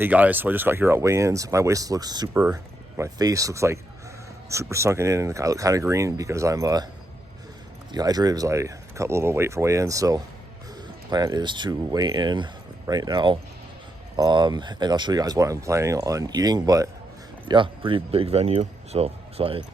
Hey guys, so I just got here at weigh-ins. My waist looks super, my face looks like super sunken in, and I look kind of green because I'm dehydrated because I cut a little bit of weight for weigh-ins. So plan is to weigh in right now, and I'll show you guys what I'm planning on eating. But yeah, pretty big venue, so excited.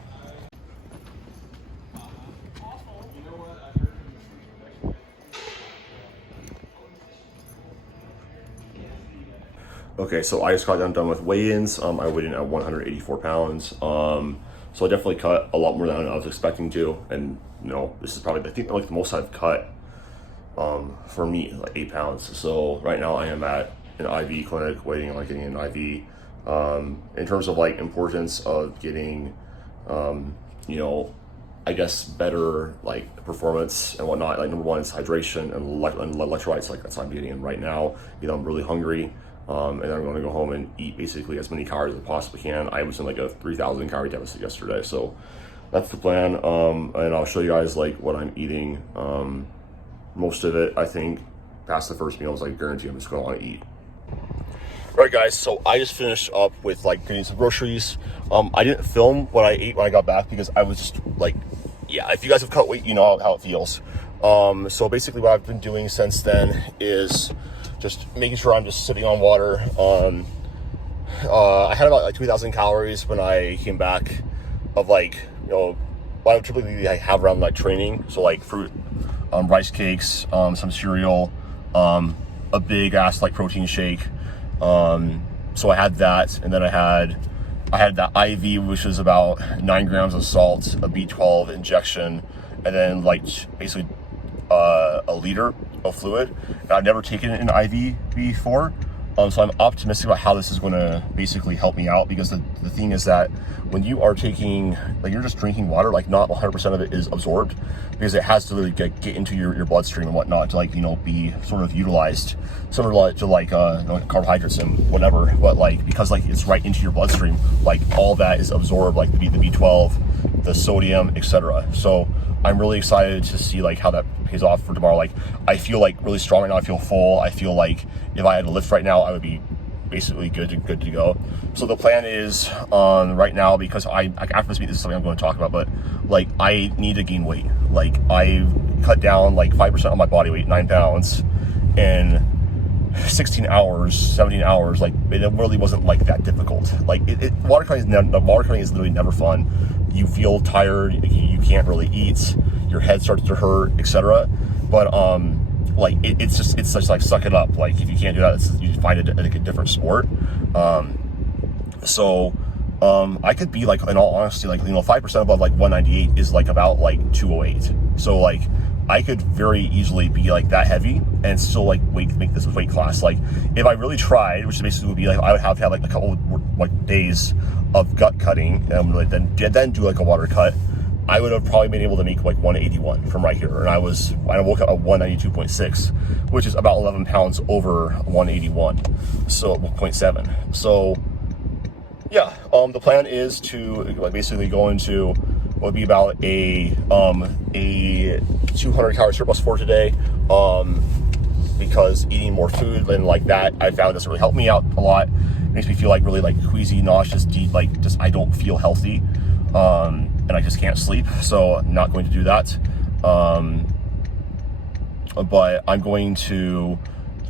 Okay, so I just got done with weigh-ins. I weighed in at 184 pounds. So I definitely cut a lot more than I was expecting to. And you know, this is probably, I think, like the most I've cut for me, like 8 pounds. So right now I am at an IV clinic waiting on like getting an IV. In terms of like importance of getting, you know, I guess better like performance and whatnot. Like number one is hydration and electrolytes. Like that's what I'm getting in right now. You know, I'm really hungry. And I'm going to go home and eat basically as many calories as I possibly can. I was in like a 3,000 calorie deficit yesterday, so that's the plan. And I'll show you guys like what I'm eating. Most of it, I think, past the first meal, is like guarantee I'm just going to want to eat. All right, guys. So I just finished up with like getting some groceries. I didn't film what I ate when I got back because I was just like, yeah. If you guys have cut weight, you know how it feels. So basically, what I've been doing since then is just making sure I'm just sitting on water. I had about like 2,000 calories when I came back of like, you know, what I would typically like have around like training. So like fruit, rice cakes, some cereal, a big ass like protein shake. So I had that, and then I had that IV, which was about 9 grams of salt, a B12 injection, and then like basically a liter of fluid. And I've never taken an IV before, so I'm optimistic about how this is going to basically help me out, because the thing is that when you are taking, like, you're just drinking water, like not 100% of it is absorbed, because it has to really get into your bloodstream and whatnot to, like, you know, be sort of utilized similar to like you know, carbohydrates and whatever. But like, because like it's right into your bloodstream, like all that is absorbed, like the B12, the sodium, etc. So I'm really excited to see like how that pays off for tomorrow. Like I feel like really strong right now. I feel full. I feel like if I had to lift right now, I would be basically good to go. So the plan is right now, because I after this meet, this is something I'm going to talk about, but like I need to gain weight. Like I cut down like 5% of my body weight, 9 pounds, in 16 hours, 17 hours. Like it really wasn't like that difficult. Like water cutting is literally never fun. You feel tired, you can't really eat, your head starts to hurt, etc. But like it's just like suck it up. Like if you can't do that, you find it like a different sport. So I could be like, in all honesty, like, you know, 5% above like 198 is like about like 208. So like I could very easily be like that heavy and still like make this weight class. Like if I really tried, which basically would be like I would have to have like a couple of like days of gut cutting, and like then do like a water cut, I would have probably been able to make like 181 from right here. And I woke up at 192.6, which is about 11 pounds over 181, so 0.7. So yeah, the plan is to like basically go into what would be about a 200 calorie surplus for today, because eating more food and like that, I found doesn't really help me out a lot. It makes me feel like really like queasy, nauseous, like just I don't feel healthy, and I just can't sleep. So I'm not going to do that. But I'm going to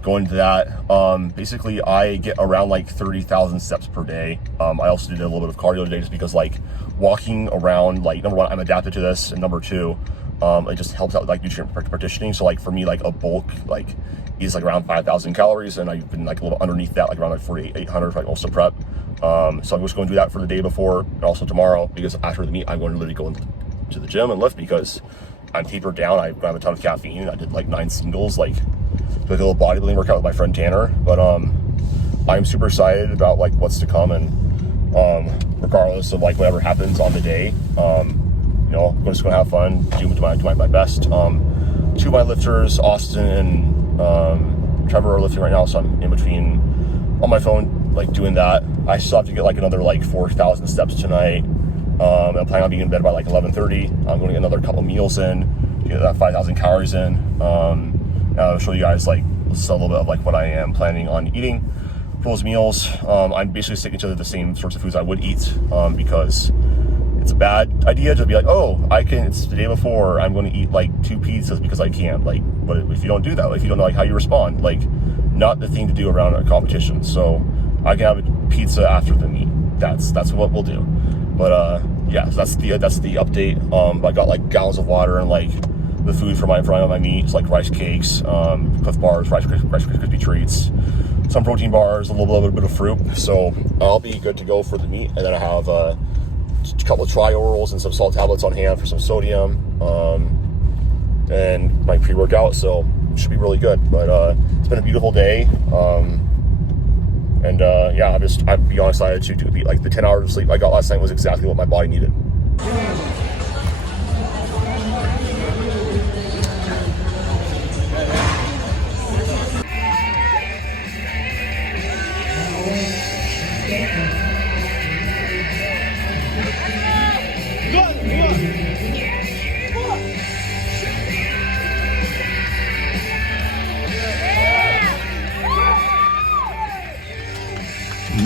go into that. Basically I get around like 30,000 steps per day. I also did a little bit of cardio today, just because like walking around, like number one, I'm adapted to this, and number two, it just helps out with like nutrient partitioning. So like for me, like a bulk like is like around 5,000 calories, and I've been like a little underneath that, like around like 4,800 for like also prep. So I'm just going to do that for the day before and also tomorrow, because after the meet I'm going to literally go into the gym and lift, because I'm tapered down. I have a ton of caffeine. I did like 9 singles, like a little bodybuilding workout with my friend Tanner. But I'm super excited about like what's to come, and regardless of like whatever happens on the day, you know, I'm just gonna have fun, do my best. 2 of my lifters, Austin and Trevor, are lifting right now, so I'm in between on my phone like doing that. I still have to get like another like 4,000 steps tonight. I'm planning on being in bed by like 11:30. I'm going to get another couple meals in, get that 5,000 calories in. I'll show you guys like just a little bit of like what I am planning on eating. for those meals. I'm basically sticking to the same sorts of foods I would eat because it's a bad idea to be like, oh, it's the day before, I'm going to eat like 2 pizzas because I can. Like, but if you don't do that, if you don't know like how you respond, like, not the thing to do around a competition. So I can have a pizza after the meet. That's what we'll do. But yeah, so that's the update. I got like gallons of water and like the food for my meats, like rice cakes, Cliff Bars, Rice Krispie treats, some protein bars, a little bit of fruit. So I'll be good to go for the meet. And then I have a couple of tri-orals and some salt tablets on hand for some sodium, and my pre-workout. So it should be really good. But it's been a beautiful day. And yeah, I'm beyond excited to do like the 10 hours of sleep I got last night was exactly what my body needed.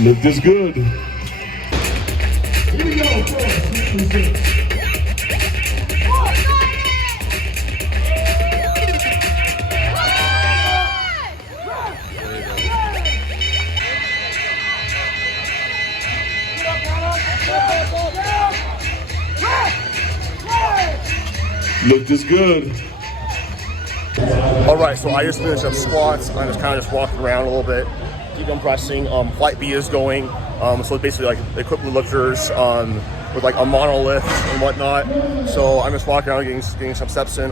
Lift is good. Here we go. Lift is good. All right, so I just finished up squats. I'm just kind of walking around a little bit, decompressing. Flight B is going. So basically like equipped with lifters with like a monolith and whatnot. So I'm just walking around getting some steps in.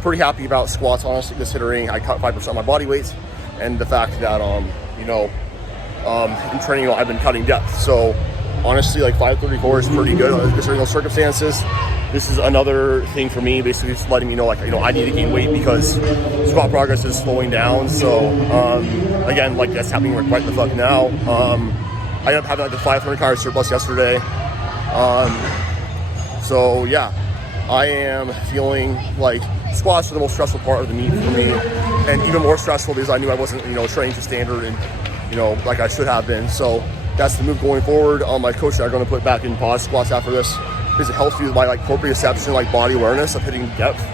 Pretty happy about squats, honestly, considering I cut 5% of my body weight and the fact that in training I've been cutting depth. So honestly, like 534 is pretty good considering those circumstances. This is another thing for me, basically just letting me know, like, I need to gain weight because squat progress is slowing down. So, again, like that's happening right the fuck now. I ended up having like a 500 calorie surplus yesterday. So yeah, I am feeling like squats are the most stressful part of the meet for me, and even more stressful because I knew I wasn't, training to standard and, like I should have been. So that's the move going forward. My coach and I are going to put back in pause squats after this, because it helps me with my like proprioception, like body awareness of hitting depth,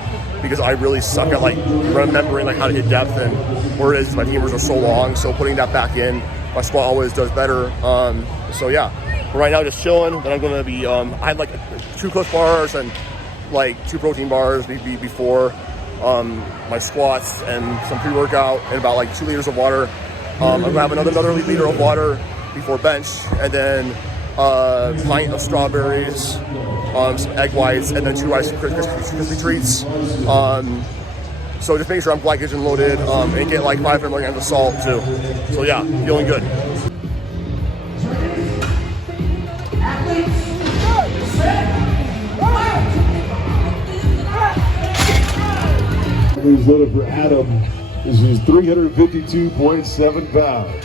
because I really suck at like remembering like how to hit depth and where it is. My femurs are so long, so putting that back in, my squat always does better. So yeah, but right now just chilling. Then I'm gonna be I had like 2 Cliff Bars and like 2 protein bars before my squats and some pre-workout and about like 2 liters of water. I'm gonna have another liter of water before bench, and then a pint of strawberries, some egg whites, and then 2 Rice Krispie treats. So just make sure I'm glycogen loaded and get like 500 milligrams of salt too. So yeah, feeling good. Loaded for Adam is 352.7 pounds.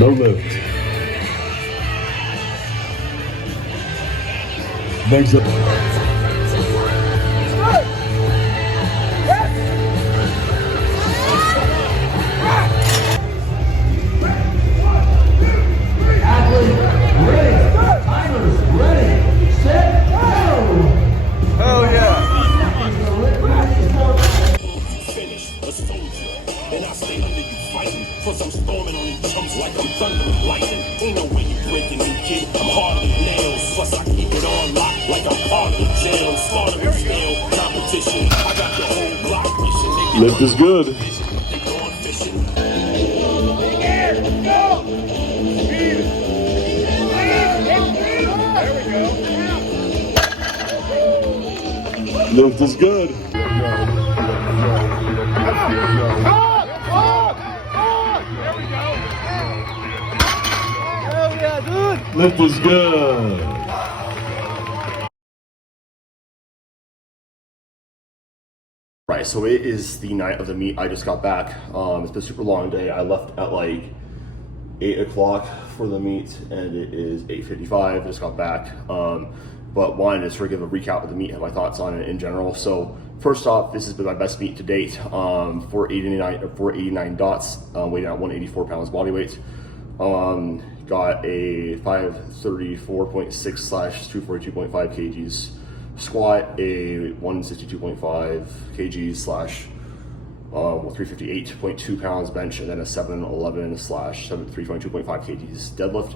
No lift. Next up. Cause I'm storming on these chumps like I'm thunder and lightning. Ain't no way you breaking me, kid. I'm harder than nails. Plus I keep it on lock like I'm part of the jail. I'm slaughtering stale competition. I got the whole block mission. Lift is good. They going fishing. Lift is good. Lift is good. right, so it is the night of the meet. I just got back. It's been a super long day. I left at like 8 o'clock for the meet, and it is 8:55. Just got back. But wanted to sort of give a recap of the meet and my thoughts on it in general. So first off, this has been my best meet to date. 489 dots, weighing out 184 pounds body weight. Got a 534.6/242.5 kgs squat, a 162.5 kgs slash 358.2 pounds bench, and then a 711/322.5 kgs deadlift.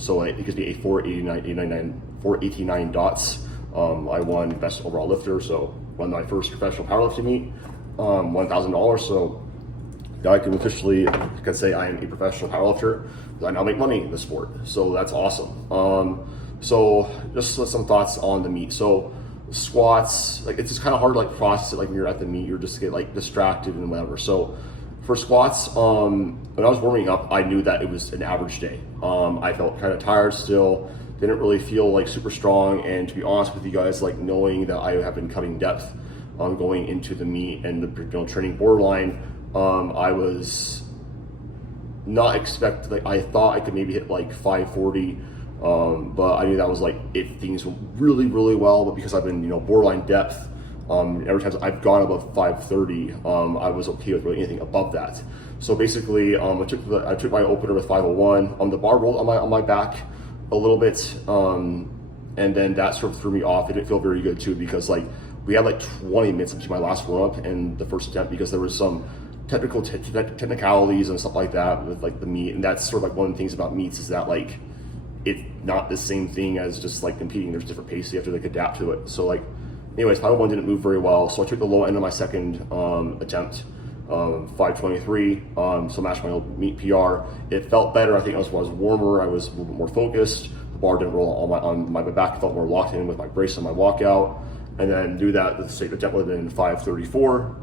So it gives me a 489 dots. I won best overall lifter, so won my first professional powerlifting meet, $1,000. So now I can officially say I am a professional powerlifter because I now make money in the sport. So that's awesome. So just some thoughts on the meet. So squats, like it's just kind of hard to like process it. Like when you're at the meet, you're just get like distracted and whatever. So for squats, when I was warming up, I knew that it was an average day. I felt kind of tired still, didn't really feel like super strong. And to be honest with you guys, like knowing that I have been cutting depth going into the meet and the training borderline, I was not expect, like I thought I could maybe hit like 540, but I knew that was like if things went really, really well. But because I've been, borderline depth, every time I've gone above 530, I was okay with really anything above that. So basically, I took my opener with 501. The bar rolled on my back a little bit, and then that sort of threw me off. It didn't feel very good too because like we had like 20 minutes into my last warm up and the first attempt because there was some technicalities and stuff like that with like the meet, and that's sort of like one of the things about meets is that like it's not the same thing as just like competing. There's different pace, you have to like adapt to it. So like anyways, 501 didn't move very well, so I took the low end of my second attempt, 523, so matched my old meet PR. It felt better. I think I was warmer, I was a little bit more focused. The bar didn't roll on my back. I felt more locked in with my brace on my walkout. And then do that, the state attempt would have been 534,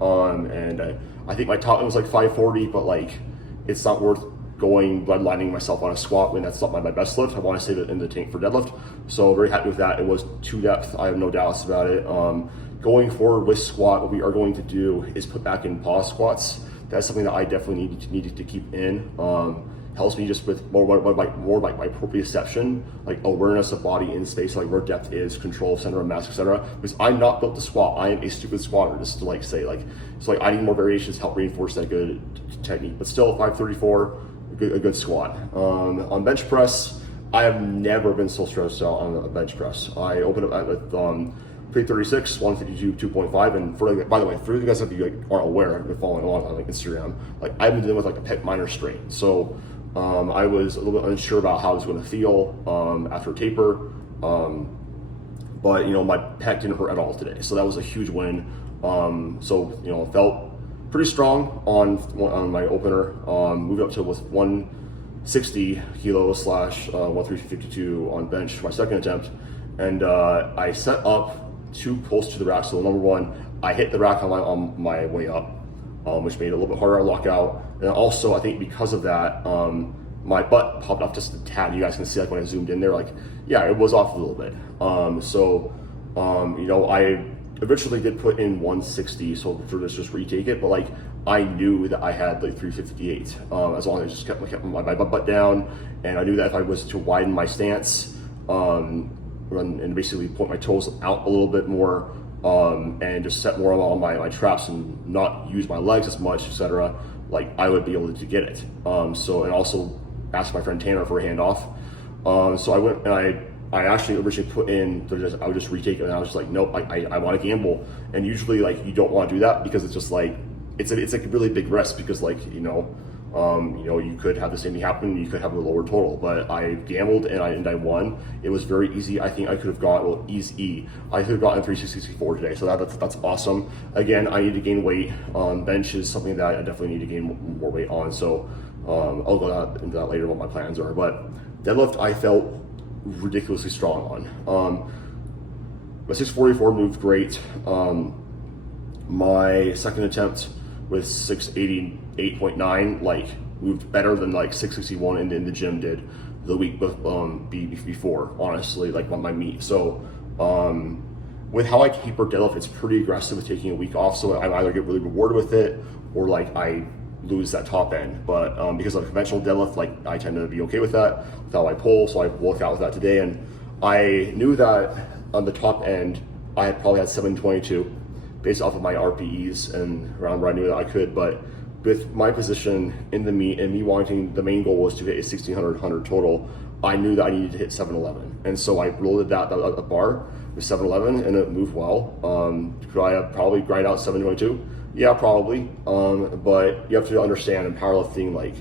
and I think my top end was like 540, but like it's not worth going bloodlining myself on a squat when that's not my best lift. I want to save it in the tank for deadlift. So very happy with that. It was to depth. I have no doubts about it. Going forward with squat, what we are going to do is put back in pause squats. That's something that I definitely needed to keep in. Helps me just with more like my proprioception, like awareness of body in space, like where depth is, control of center of mass, etc. Because I'm not built to squat. I am a stupid squatter, just to like say, like, so like I need more variations to help reinforce that good technique. But still, 534, a good squat. On bench press, I have never been so stressed out on a bench press. I opened up with 336, 152, 2.5, and for by the way, for you guys that you like aren't aware, I've been following along on like Instagram, like I've been dealing with like a pec minor strain. So I was a little bit unsure about how I was going to feel after taper, but my pec didn't hurt at all today, so that was a huge win. So felt pretty strong on my opener. Moved up to with 160 kilos / 1352 on bench for my second attempt, and I set up too close to the rack. So number one, I hit the rack on my way up, which made it a little bit harder to lock out. And also, I think because of that, my butt popped off just a tad. You guys can see like when I zoomed in there, like, yeah, it was off a little bit. I eventually did put in 160, so for this just retake it, but like I knew that I had like 358, as long as I just kept my butt down, and I knew that if I was to widen my stance, and basically point my toes out a little bit more, and just set more on my traps and not use my legs as much, etc., like I would be able to get it. And also asked my friend Tanner for a handoff. So I went and I actually originally put in, I would just retake it, and I was just like, nope, I want to gamble. And usually like you don't want to do that because it's just like, it's like a really big risk because like, you could have the same thing happen, you could have a lower total, but I gambled and I won. It was very easy. I think I could have got, easy. I could have gotten 364 today, so that's awesome. Again, I need to gain weight. Bench is something that I definitely need to gain more weight on, so I'll go into that later what my plans are. But deadlift, I felt ridiculously strong on. My 644 moved great. My second attempt with 688.9 like moved better than like 661 in the gym did the week before, honestly, like on my meet. So with how I keep our deadlift, it's pretty aggressive with taking a week off. So I either get really rewarded with it or like I lose that top end. But because of conventional deadlift, like I tend to be okay with that, with how I pull. So I work out with that today. And I knew that on the top end, I had probably had 722 based off of my RPEs and around where I knew that I could. But with my position in the meet and me wanting, the main goal was to hit a 1600 total, I knew that I needed to hit 711. And so I loaded that bar with 711 and it moved well. Could I have probably grind out 722? Yeah, probably. But you have to understand in powerlifting, like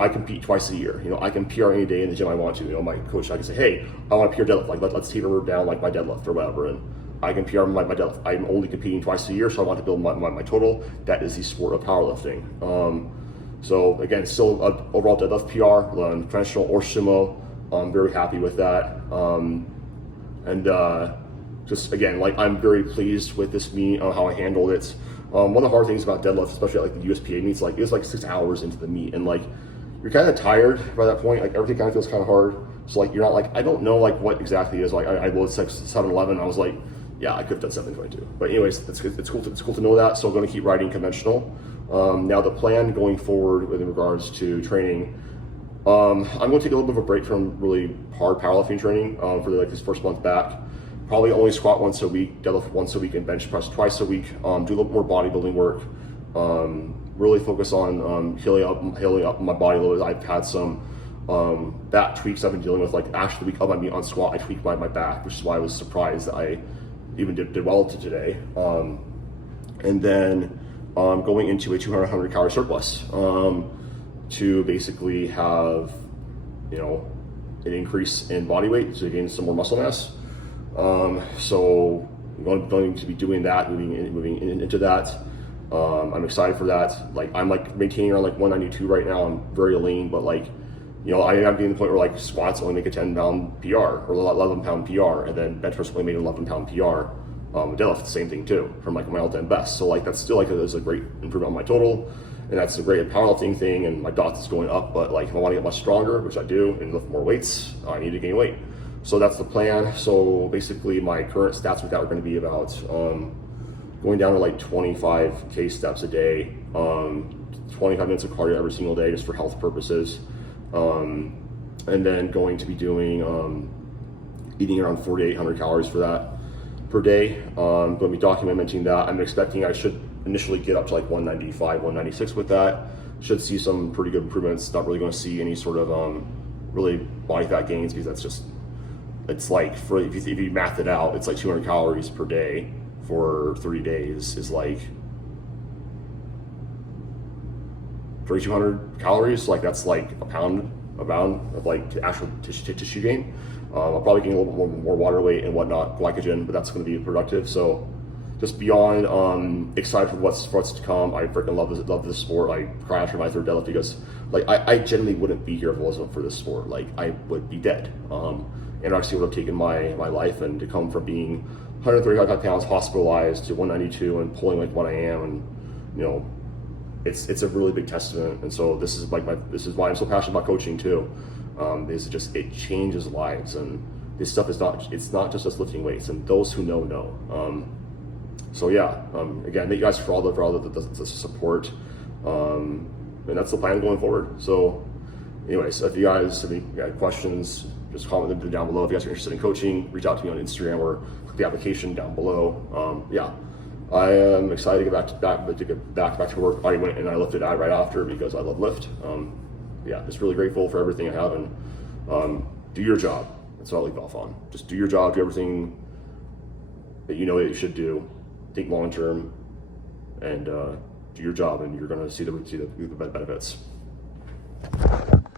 I compete twice a year. You know, I can PR any day in the gym I want to. You know, my coach, I can say, hey, I want to PR deadlift. Like let's taper down like my deadlift or whatever. And I can PR my deadlift. I'm only competing twice a year, so I want to build my total. That is the sport of powerlifting. So again, still an overall deadlift PR, conventional or sumo. I'm very happy with that. Just again, like I'm very pleased with this meet on how I handled it. One of the hard things about deadlift, especially at like the USPA meets, like it was like 6 hours into the meet, and like you're kind of tired by that point. Like everything kind of feels kind of hard. So like you're not like, I don't know like what exactly it is. Like I loaded 711. I was like, yeah, I could have done 722. But anyways, it's cool to know that. So I'm going to keep riding conventional. Now the plan going forward with regards to training, I'm going to take a little bit of a break from really hard powerlifting training for like this first month back. Probably only squat once a week, deadlift once a week, and bench press twice a week. Do a little more bodybuilding work. Really focus on healing up my body a little bit. I've had some back tweaks I've been dealing with. Like actually, the week of my meet on squat, I tweaked my back, which is why I was surprised that I even did well today. And then going into a 200 calorie surplus to basically have, you know, an increase in body weight, so gain some more muscle mass. So I'm going to be doing that, moving into that. I'm excited for that. Like I'm like maintaining around like 192 right now. I'm very lean, but like, you know, I am getting to the point where like squats only make a 10-pound PR or 11-pound PR, and then bench press only made an 11-pound PR. Deadlift, the same thing too, from like my all-time best. So like that's still like is a great improvement on my total, and that's a great powerlifting thing. And my DOTS is going up, but like if I want to get much stronger, which I do, and lift more weights, I need to gain weight. So that's the plan. So basically, my current stats with that are going to be about going down to like 25K steps a day, 25 minutes of cardio every single day, just for health purposes. And then going to be doing eating around 4,800 calories for that per day. Going to be documenting that. I'm expecting I should initially get up to like 195, 196 with that. Should see some pretty good improvements. Not really going to see any sort of really body fat gains, because that's just, it's like for if you math it out, it's like 200 calories per day for 30 days is like 3,200 calories. Like that's like a pound of like actual tissue gain. I'll probably gain a little bit more water weight and whatnot, glycogen, but that's going to be productive. So just beyond excited for what's to come. I freaking love this sport. I cry after my third deadlift because like I genuinely wouldn't be here if it wasn't for this sport. Like I would be dead. And actually would have taken my life, and to come from being 135 pounds hospitalized to 192 and pulling like what I am, and you know, it's a really big testament. And so this is like this is why I'm so passionate about coaching too. This is just, it changes lives, and this stuff is it's not just us lifting weights, and those who know. So yeah, again, thank you guys for all the support, and that's the plan going forward. So anyways, if you guys have any questions, just comment them down below. If you guys are interested in coaching, reach out to me on Instagram or click the application down below. Yeah, I am excited to get back to work. I went and I lifted right after because I love lift. Yeah, just really grateful for everything I have, and do your job. That's what I'll leave off on. Just do your job, do everything that you know that you should do. Think long term, and do your job, and you're going to see the benefits.